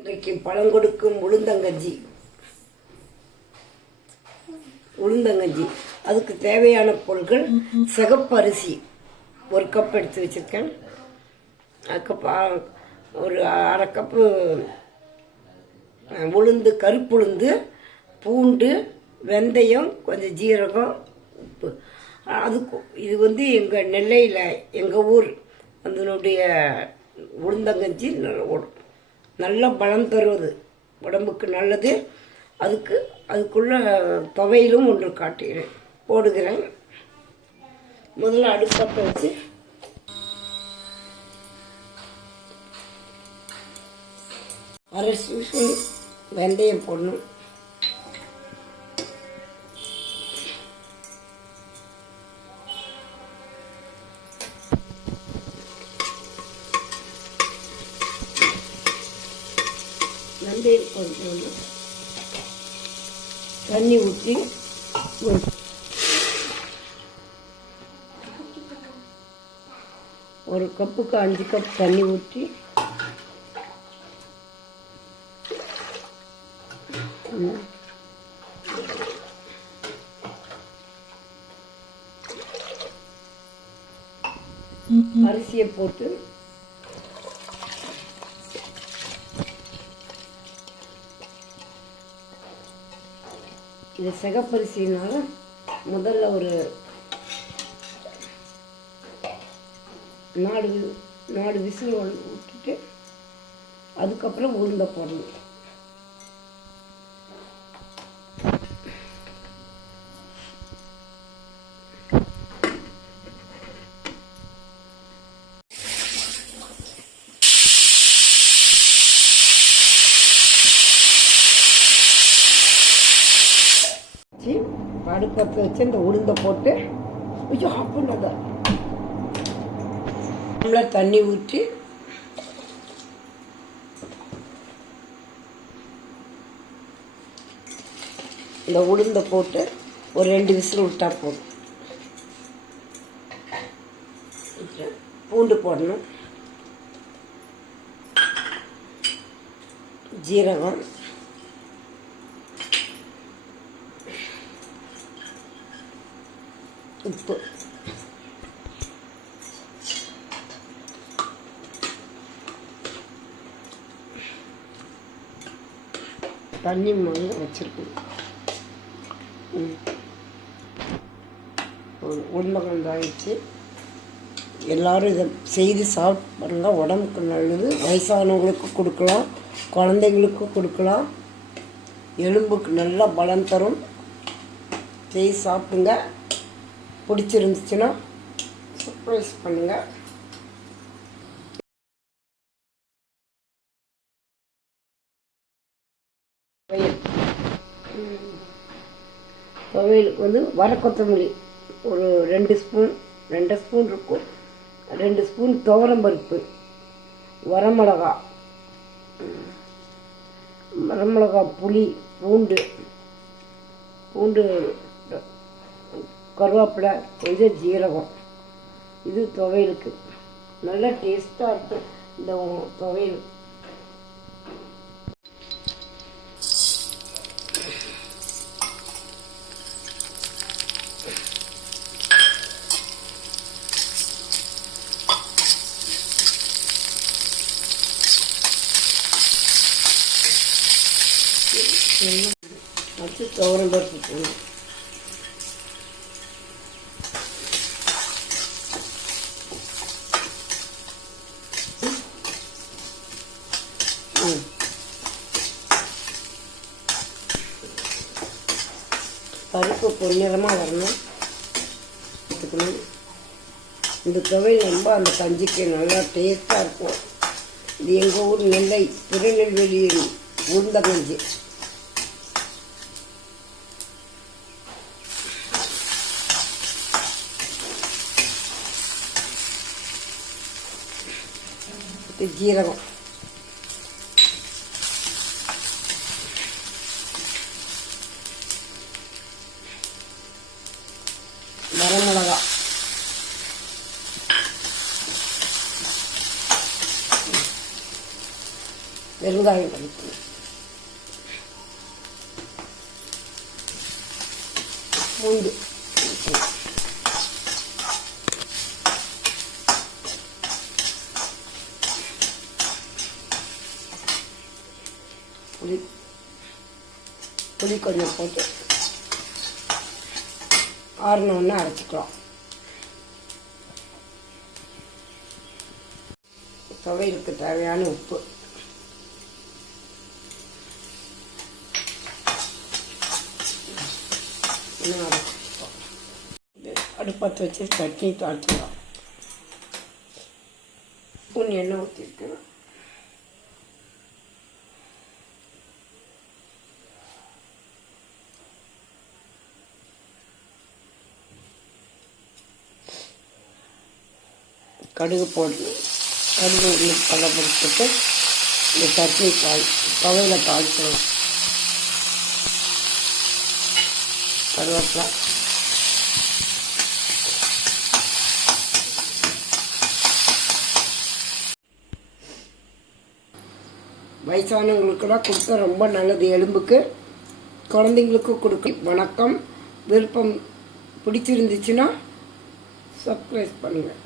இன்றைக்கு பழங்கொடுக்கும் உளுந்தங்கஞ்சி. அதுக்கு தேவையான பொருட்கள் சிகப்பு அரிசி 1 கப் எடுத்து வச்சுருக்கேன். அதுக்கப்புறம் ஒரு 1/2 கப்பு உளுந்து, கருப்புளுந்து, பூண்டு, வெந்தயம், கொஞ்சம் ஜீரகம், உப்பு. அதுக்கு இது எங்கள் நெல்லையில் எங்கள் ஊர் அதனுடைய உளுந்தங்கஞ்சி நல்ல பலம் தருவது, உடம்புக்கு நல்லது. அதுக்குள்ள துவையிலும் ஒன்று காட்டுகிறேன், போடுகிறேன். முதல்ல அடுப்பத்தை வச்சு அரை ஸ்பூன் வெந்தயம் போடணும். வெந்தயம் போடணும். தண்ணி ஊற்றி ஒரு கப்புக்கு 5 கப் தண்ணி ஊற்றி அரிசியை போட்டு இது சிகப்பரிசினால முதல்ல ஒரு 4 விசில் விட்டுட்டு அதுக்கப்புறம் உளுந்த போடணும். அடுப்பத்தை வச்சு இந்த உளுந்தை போட்டு கொஞ்சம் ஆஃப் பண்ணாத நல்லா தண்ணி ஊற்றி இந்த உளுந்தை போட்டு ஒரு 2 விசில் விட்டா போதும். பூண்டு போடணும், ஜீரகம், உப்பு, தண்ணி முதல்ல வச்சுருக்கணும். உளுந்தங்கஞ்சி ஆயிடுச்சு. எல்லோரும் இதை செய்து சாப்பிட்றாங்க, உடம்புக்கு நல்லது. வயசானவங்களுக்கு கொடுக்கலாம், குழந்தைங்களுக்கு கொடுக்கலாம், எலும்புக்கு நல்லா பலம் தரும். செய்து சாப்பிடுங்க. பிடிச்சிருந்துச்சுன்னா சர்ப்ரைஸ் பண்ணுங்கள். துவையலுக்கு வர கொத்தமல்லி ஒரு 2 ஸ்பூன் இருக்கும். 2 ஸ்பூன் துவரம்பருப்பு, வரமிளகா, புளி, பூண்டு, கருவேப்பிலை, கொஞ்சம் ஜீரகம். இது துவையலுக்கு நல்லா டேஸ்ட்டாக இருக்கும். இந்த துவையல் வச்சு துவரம்பருப்பு போடணும். பருப்பு பொன்னிறமாக வரணும், எடுத்துக்கணும். இந்த துவையல் ரொம்ப அந்த கஞ்சிக்கு நல்லா டேஸ்ட்டாக இருக்கும். இது எங்கள் ஊர் நெல்லை, திருநெல்வேலி உளுந்தங்கஞ்சி. ஜீரகம், வரமிளகா, வெங்காயம் வதக்கணும். பூண்டு புளி கொஞ்சம் போட்டு ஆறினோன்னு அரைச்சிக்கலாம். துவையலுக்கு தேவையான உப்பு, அடுப்பத்தை வச்சு சட்னி தாளிச்சிக்கலாம். ஸ்பூன் எண்ணெய் ஊற்றிருக்கேன். கடுகு போட்டு கடுகு உள்ள பதப்படுத்திட்டு இந்த சட்னி துவையில் தாளிச்சிடலாம். கருவேப்பிலை, வயசானவங்களுக்கெல்லாம் கொடுத்தா ரொம்ப நல்லது, எலும்புக்கு. குழந்தைங்களுக்கும் கொடுக்க. வணக்கம். விருப்பம் பிடிச்சிருந்துச்சுன்னா சப்ஸ்கிரைப் பண்ணுங்கள்.